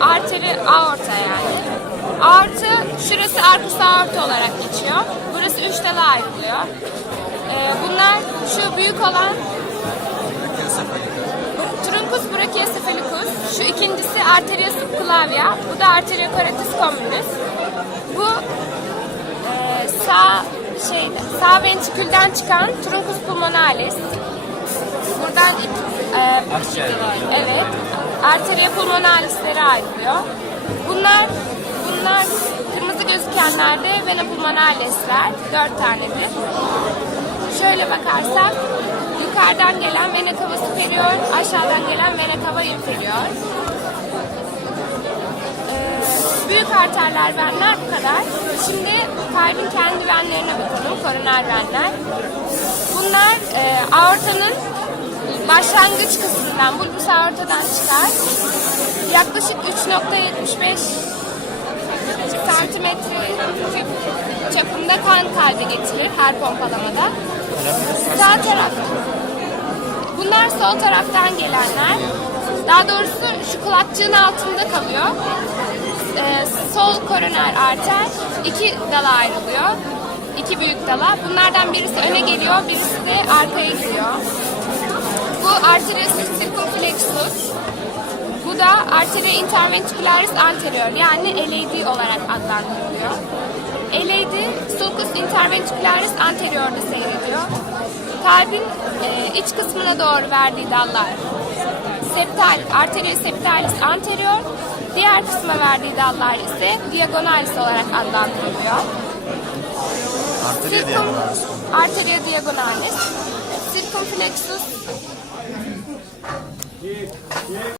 arteri aorta yani. Aorta, şurası arkus aorta olarak geçiyor. Burası 3 dala ayrılıyor. Bunlar şu büyük olan truncus brachiocephalicus, şu ikincisi arteria subclavia, bu da arteria carotis communis. Bu sağ ventrikülden çıkan truncus pulmonalis. Buradan evet, arteria pulmonalisleri ayrılıyor. Bunlar kırmızı gözükenler de vena pulmonalisler, 4 tanedir. Şöyle bakarsak yukarıdan gelen vena cava superior, aşağıdan gelen vena cava inferior. Büyük arterler, venler bu kadar. Şimdi kalbin kendi venlerine bakalım, koroner venler. Bunlar aortanın başlangıç kısmından, bulbus aortadan çıkar. Yaklaşık 3.75 santimetre çapında kan kalbe getirir her pompalamada. Sağ taraf. Bunlar sol taraftan gelenler. Daha doğrusu şu kulakçığın altında kalıyor. Sol koroner arter 2 dala ayrılıyor. 2 büyük dala. Bunlardan birisi öne geliyor, birisi de arkaya gidiyor. Bu arteria circumflexus. Bu da arteria interventricularis anterior, yani LAD olarak adlandırılıyor. LAD, sulcus interventricularis anterior'da seyrediyor. Kalbin iç kısmına doğru verdiği dallar septal, arteria septalis anterior, diğer kısma verdiği dallar ise diagonalis olarak adlandırılıyor. Arteria diagonalis, circumflexus